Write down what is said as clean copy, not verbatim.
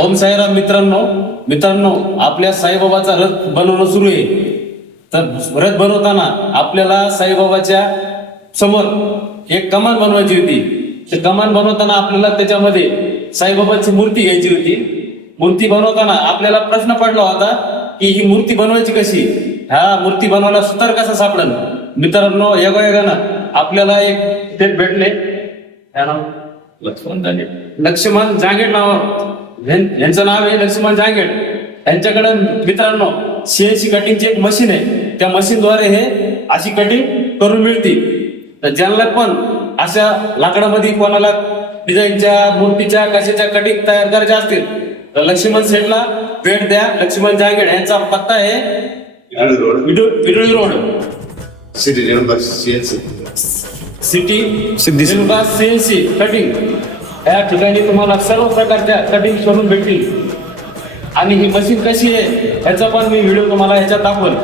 ओम साईराम मित्रांनो आपल्या साईबाबाचा रथ बनवणं सुरू आहे. तर रथ बनवताना आपल्याला साईबाबाच्या समोर एक कमान बनवायची होती. ते कमान बनवताना आपल्याला त्याच्यामध्ये साईबाबाची मूर्ती घ्यायची होती. मूर्ती बनवताना आपल्याला प्रश्न पडला होता की ही मूर्ती बनवायची कशी, हा मूर्ती बनवायला सुतार कसा सापडेल. मित्रांनो योगायोगानं आपल्याला एक ते भेटले, त्या नाव लक्ष्मण जांगेड नाव यांचं नाव आहे लक्ष्मण जांगेड. यांच्याकडे मित्रांनो CNC कटिंगची एक मशीन आहे. त्या मशीनद्वारे हे अशी कटिंग करून मिळते. तर ज्यांना पण अशा लाकडामध्ये कोणाला डिझाईनच्या मूर्तीच्या कशाच्या कटिंग तयार करायच्या असतील तर लक्ष्मण सेटला भेट द्या. लक्ष्मण जांगेड यांचा पत्ता आहे Vidoli road, city Renuka CNC city Renuka CNC cutting. या ठिकाणी तुम्हाला सर्व प्रकारच्या कटिंग करून भेटतील. आणि ही मशीन कशी आहे याचा पण मी व्हिडिओ तुम्हाला ह्याच्यात दाखवेल.